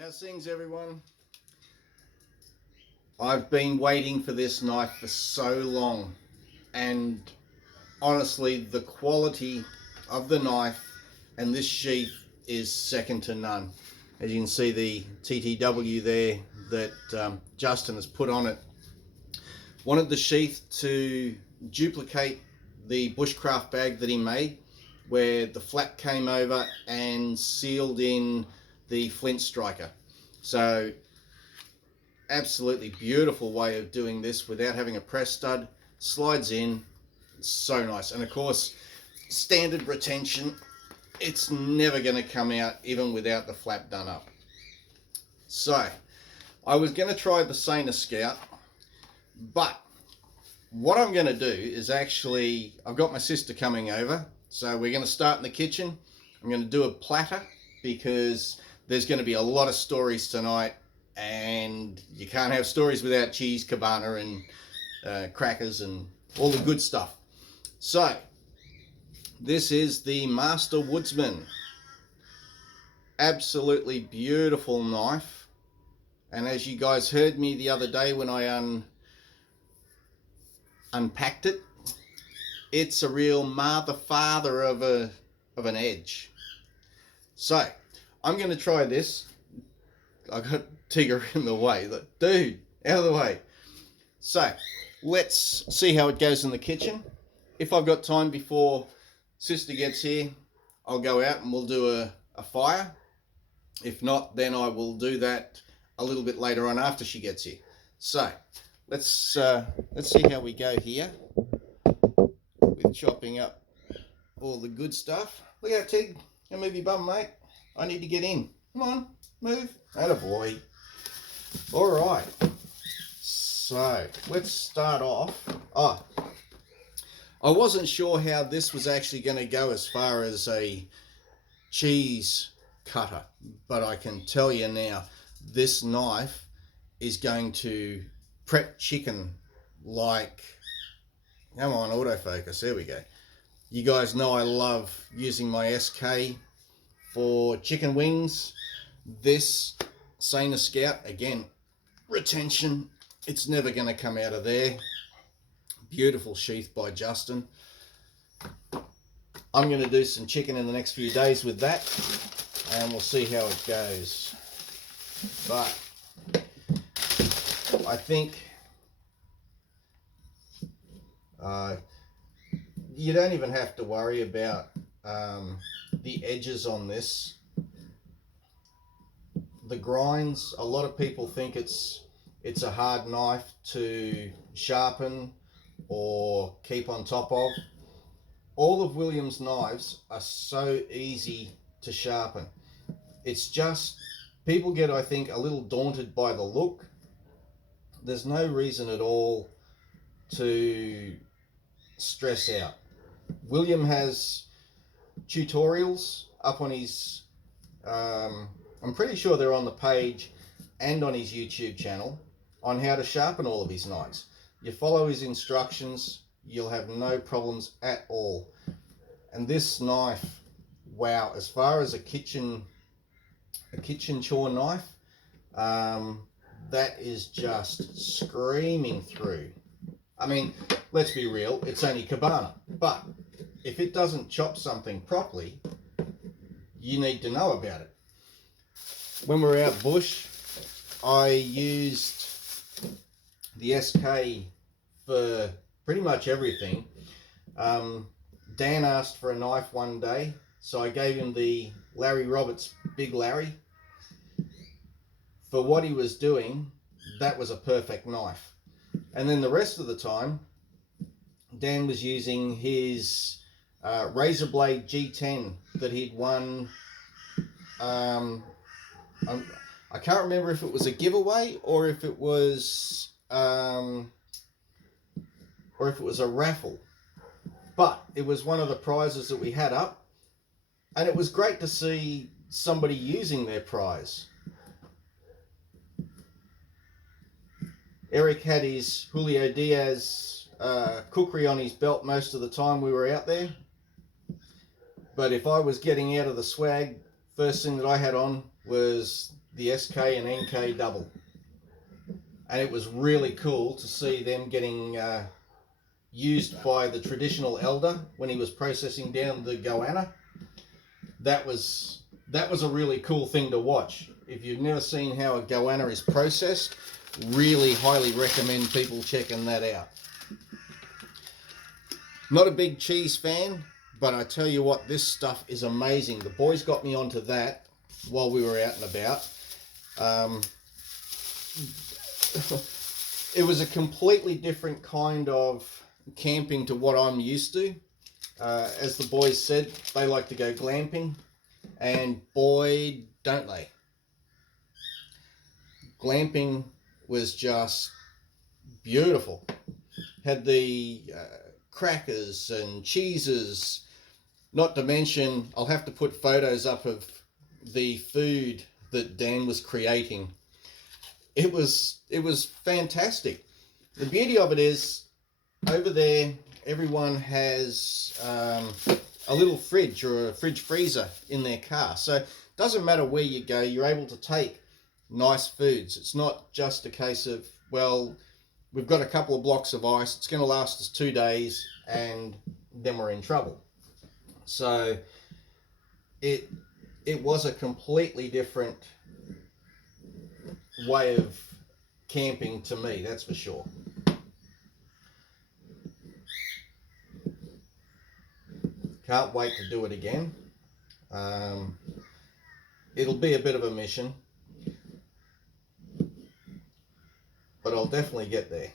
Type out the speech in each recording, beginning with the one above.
How's things, everyone? I've been waiting for this knife for so long, and honestly, the quality of the knife and this sheath is second to none. As you can see, the TTW there that Justin has put on it. Wanted the sheath to duplicate the bushcraft bag that he made, where the flap came over and sealed in the flint striker. So absolutely beautiful way of doing this without having a press stud. Slides in, so nice. And of course, standard retention, it's never going to come out even without the flap done up. So I was going to try the Saner Scout, but what I'm going to do is actually, I've got my sister coming over, so we're going to start in the kitchen. I'm going to do a platter because there's going to be a lot of stories tonight, and you can't have stories without cheese, cabana, and crackers and all the good stuff. So this is the Master Woodsman. Absolutely beautiful knife, and as you guys heard me the other day when I unpacked it, it's a real father of an edge. So I'm going to try this. I got Tigger in the way. Dude, out of the way. So let's see how it goes in the kitchen. If I've got time before sister gets here, I'll go out and we'll do a fire. If not, then I will do that a little bit later on after she gets here. So let's see how we go here with chopping up all the good stuff. Look out, Tig. You move your bum, mate. I need to get in. Come on, move. Attaboy. All right. So let's start off. I wasn't sure how this was actually going to go as far as a cheese cutter, but I can tell you now, this knife is going to prep chicken like, come on, autofocus, there we go. You guys know I love using my SK for chicken wings. This Saner Scout, again, retention, it's never going to come out of there. Beautiful sheath by Justin. I'm going to do some chicken in the next few days with that, and we'll see how it goes. But I think you don't even have to worry about the edges on this. The grinds, a lot of people think it's a hard knife to sharpen or keep on top of. All of William's knives are so easy to sharpen. It's just, people get, I think, a little daunted by the look. There's no reason at all to stress out. William has tutorials up on his, I'm pretty sure they're on the page and on his YouTube channel on how to sharpen all of his knives. You follow his instructions, you'll have no problems at all. And this knife, wow, as far as a kitchen chore knife, that is just screaming through. I mean, let's be real, it's only cabana, but if it doesn't chop something properly, you need to know about it. When we're out bush, I used the SK for pretty much everything. Dan asked for a knife one day, so I gave him the Larry Roberts Big Larry. For what he was doing, that was a perfect knife. And then the rest of the time, Dan was using his razor blade G10 that he'd won. I can't remember if it was a giveaway or if it was a raffle, but it was one of the prizes that we had up, and it was great to see somebody using their prize. Eric had his Julio Diaz cookery on his belt most of the time we were out there, but if I was getting out of the swag, first thing that I had on was the SK and NK double. And it was really cool to see them getting used by the traditional elder when he was processing down the goanna. That was a really cool thing to watch. If you've never seen how a goanna is processed, really highly recommend people checking that out. Not a big cheese fan, but I tell you what, this stuff is amazing. The boys got me onto that while we were out and about. It was a completely different kind of camping to what I'm used to. As the boys said, they like to go glamping, and boy, don't they. Glamping was just beautiful. Had the crackers and cheeses, not to mention, I'll have to put photos up of the food that Dan was creating. It was fantastic. The beauty of it is, over there, everyone has a little fridge or a fridge freezer in their car. So it doesn't matter where you go, you're able to take nice foods. It's not just a case of, well, we've got a couple of blocks of ice, it's going to last us 2 days, and then we're in trouble. So it was a completely different way of camping to me, that's for sure. Can't wait to do it again. It'll be a bit of a mission, but I'll definitely get there.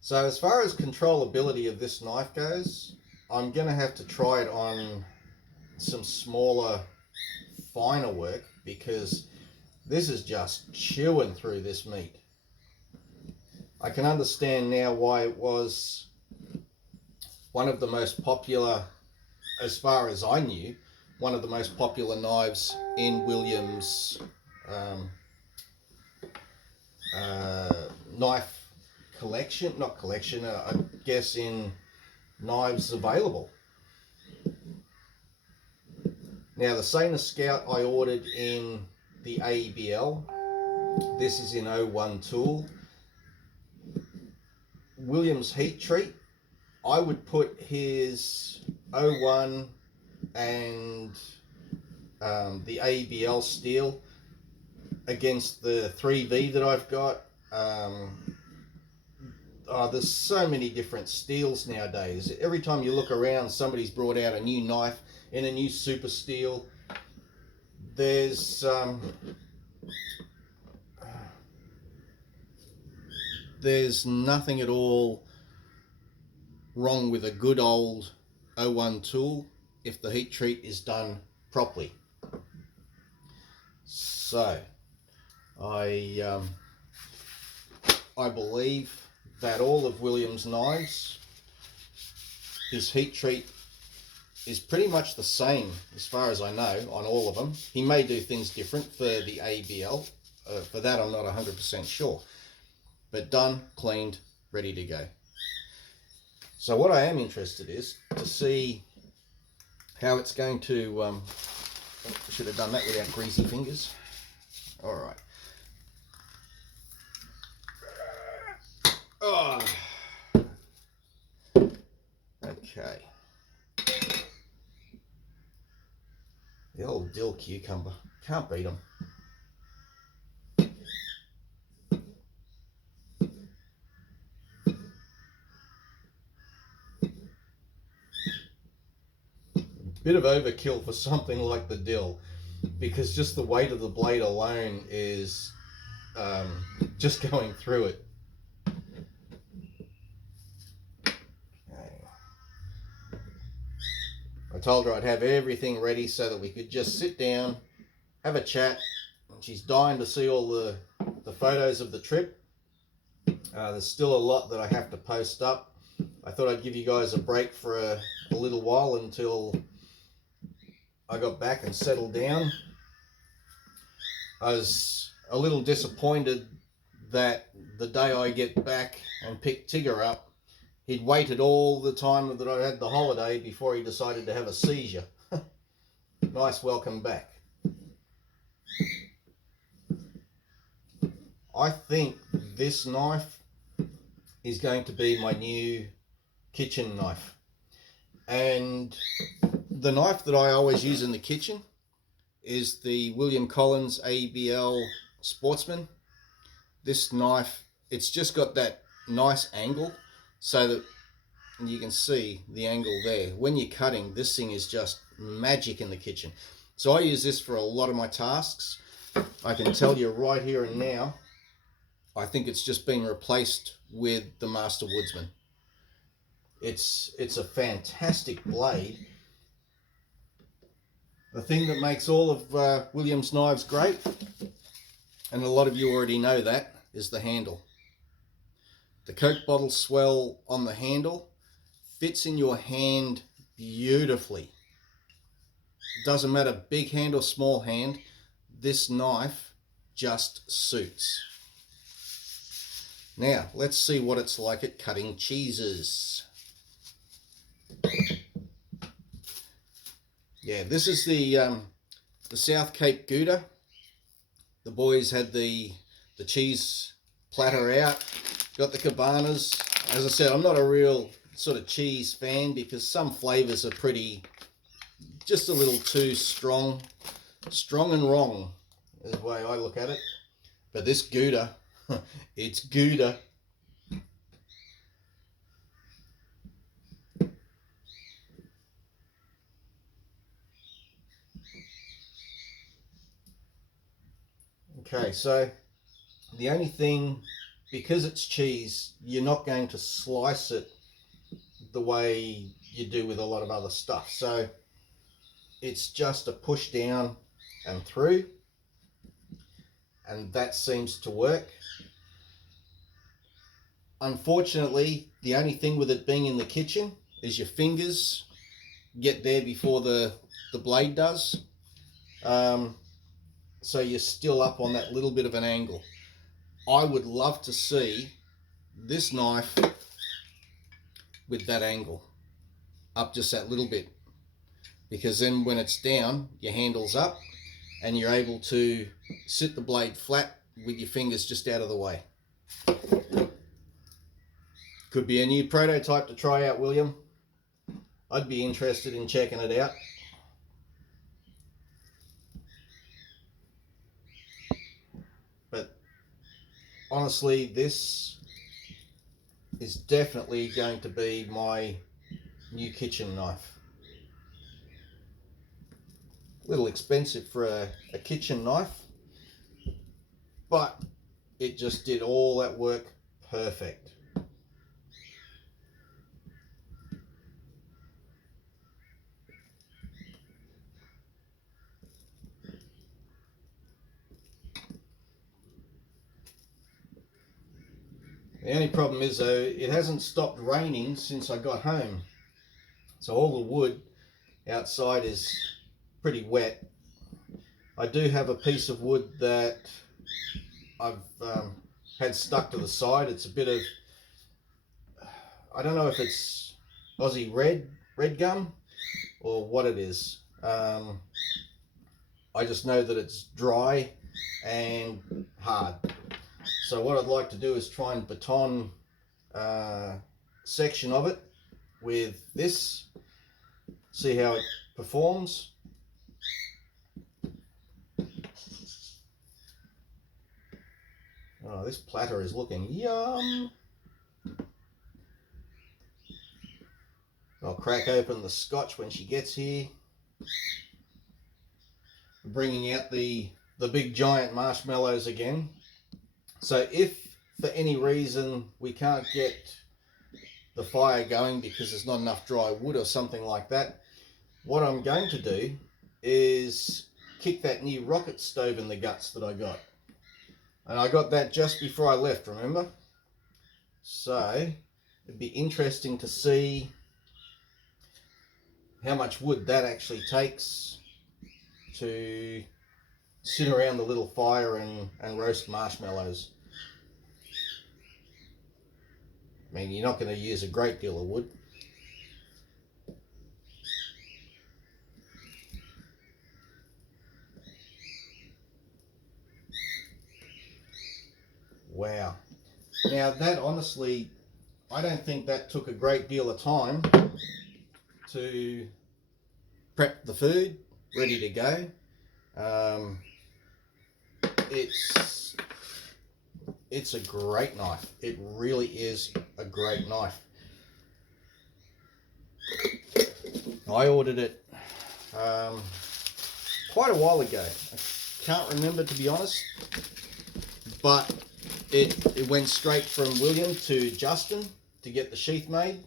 So as far as controllability of this knife goes, I'm going to have to try it on some smaller, finer work, because this is just chewing through this meat. I can understand now why it was one of the most popular, as far as I knew, one of the most popular knives in Williams' knife collection, not collection, I guess in knives available. Now the Saner Scout I ordered in the ABL. This is in 01 tool. Williams heat treat, I would put his 01 and the ABL steel against the 3V that I've got. There's so many different steels nowadays. Every time you look around, somebody's brought out a new knife in a new super steel. There's nothing at all wrong with a good old 01 tool if the heat treat is done properly. So I believe that all of Williams' knives, his heat treat is pretty much the same as far as I know on all of them. He may do things different for the ABL. For that I'm not 100% sure. But done, cleaned, ready to go. So what I am interested is to see how it's going to, should have done that without greasy fingers. All right. Oh. Okay. The old dill cucumber, can't beat them. Bit of overkill for something like the dill, because just the weight of the blade alone is just going through it. I told her I'd have everything ready so that we could just sit down, have a chat. She's dying to see all the photos of the trip. There's still a lot that I have to post up. I thought I'd give you guys a break for a little while until I got back and settled down. I was a little disappointed that the day I get back and pick Tigger up, he'd waited all the time that I had the holiday before he decided to have a seizure. Nice welcome back. I think this knife is going to be my new kitchen knife. And the knife that I always use in the kitchen is the William Collins ABL Sportsman. This knife, it's just got that nice angle so that you can see the angle there. When you're cutting, this thing is just magic in the kitchen. So I use this for a lot of my tasks. I can tell you right here and now, I think it's just been replaced with the Master Woodsman. It's a fantastic blade. The thing that makes all of William's knives great, and a lot of you already know that, is the handle. The Coke bottle swell on the handle fits in your hand beautifully. It doesn't matter big hand or small hand, this knife just suits. Now let's see what it's like at cutting cheeses. Yeah, this is the South Cape Gouda. The boys had the cheese platter out, got the cabanas. As I said, I'm not a real sort of cheese fan because some flavors are just a little too strong and wrong is the way I look at it. But this Gouda, it's Gouda. Okay, so the only thing, because it's cheese, you're not going to slice it the way you do with a lot of other stuff. So it's just a push down and through, and that seems to work. Unfortunately, the only thing with it being in the kitchen is your fingers get there before the blade does. So you're still up on that little bit of an angle. I would love to see this knife with that angle up just that little bit, because then when it's down, your handle's up and you're able to sit the blade flat with your fingers just out of the way. Could be a new prototype to try out, William. I'd be interested in checking it out. But honestly, this is definitely going to be my new kitchen knife. A little expensive for a kitchen knife, but it just did all that work perfect. The only problem is though, it hasn't stopped raining since I got home. So all the wood outside is pretty wet. I do have a piece of wood that I've had stuck to the side. It's a bit of, I don't know if it's Aussie red gum or what it is. I just know that it's dry and hard. So what I'd like to do is try and baton section of it with this, see how it performs. Oh, this platter is looking yum. I'll crack open the scotch when she gets here. Bringing out the big giant marshmallows again. So if for any reason we can't get the fire going because there's not enough dry wood or something like that, what I'm going to do is kick that new rocket stove in the guts that I got. And I got that just before I left, remember? So it'd be interesting to see how much wood that actually takes to sit around the little fire and roast marshmallows. I mean, you're not going to use a great deal of wood. Wow. Now that honestly, I don't think that took a great deal of time to prep the food, ready to go. It's a great knife. It really is a great knife. I ordered it quite a while ago. I can't remember, to be honest, but it went straight from William to Justin to get the sheath made.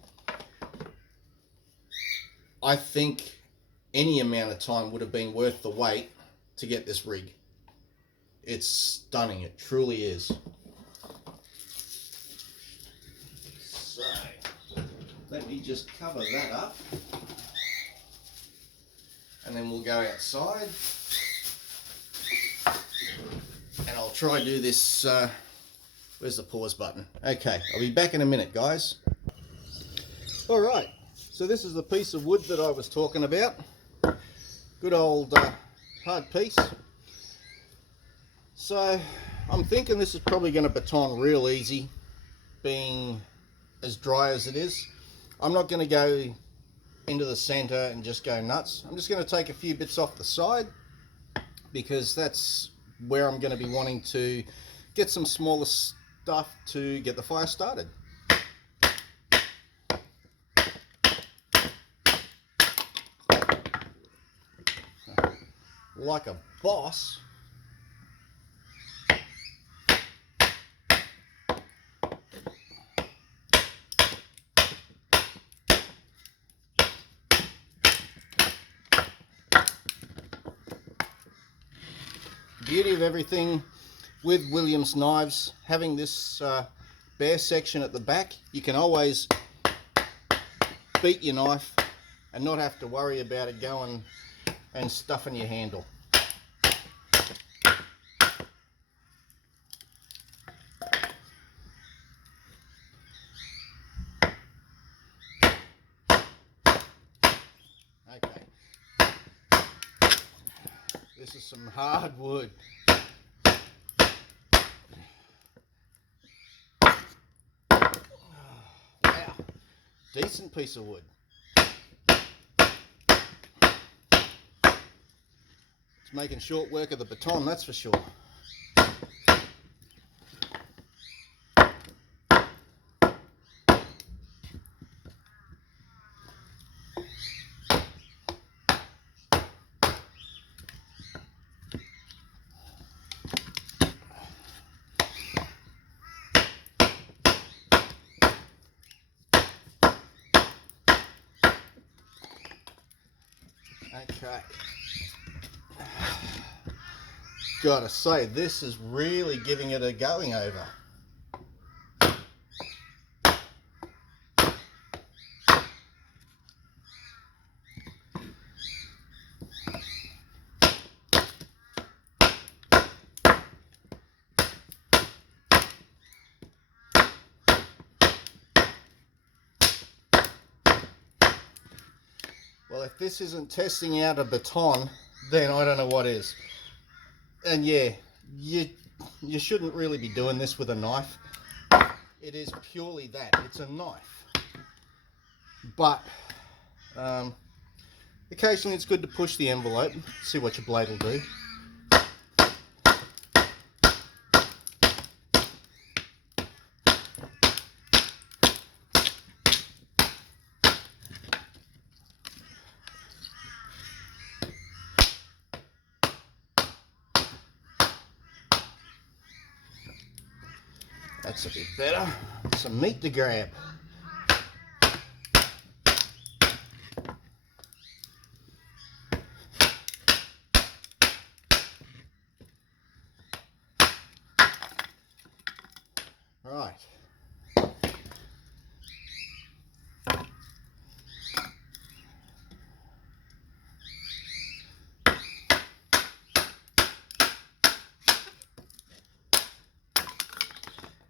I think any amount of time would have been worth the wait to get this rig. It's stunning, it truly is. So, let me just cover that up. And then we'll go outside. And I'll try and do this, where's the pause button? Okay, I'll be back in a minute, guys. Alright, so this is the piece of wood that I was talking about. Good old hard piece. So I'm thinking this is probably going to baton real easy, being as dry as it is. I'm not going to go into the center and just go nuts. I'm just going to take a few bits off the side, because that's where I'm going to be wanting to get some smaller stuff to get the fire started. Like a boss. Beauty of everything with Williams knives, having this bare section at the back, you can always beat your knife and not have to worry about it going and stuffing your handle. Okay, this is some hard wood. Wow, decent piece of wood. It's making short work of the baton, that's for sure. Okay. Gotta say, this is really giving it a going over. Well, if this isn't testing out a baton, then I don't know what is. And yeah, you shouldn't really be doing this with a knife. It is purely that, it's a knife. But occasionally it's good to push the envelope, see what your blade will do. That's a bit better. Some meat to grab. Right.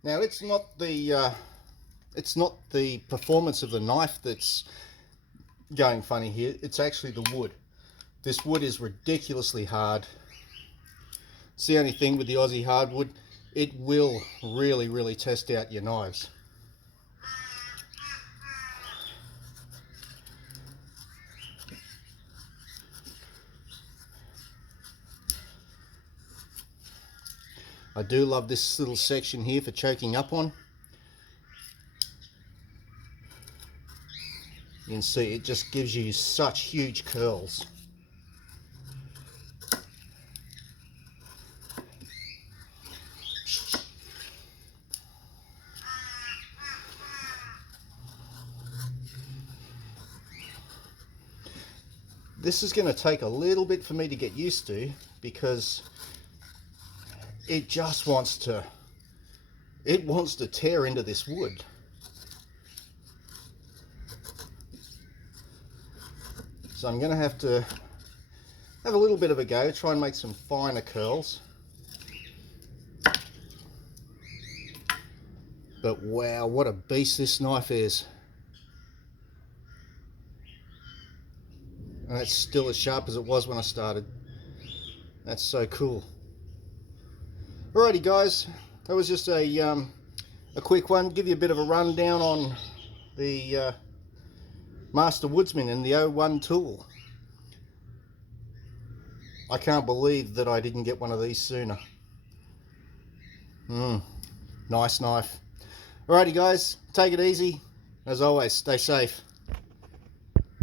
Now it's not the performance of the knife that's going funny here, it's actually the wood. This wood is ridiculously hard. It's the only thing with the Aussie hardwood, it will really test out your knives. I do love this little section here for choking up on. You can see it just gives you such huge curls. This is going to take a little bit for me to get used to, because it just wants to tear into this wood. So I'm going to have a little bit of a go, try and make some finer curls. But wow, what a beast this knife is. And it's still as sharp as it was when I started. That's so cool. Alrighty guys, that was just a quick one, give you a bit of a rundown on the Master Woodsman and the 01 tool. I can't believe that I didn't get one of these sooner. Nice knife. Alrighty guys, take it easy. As always, stay safe.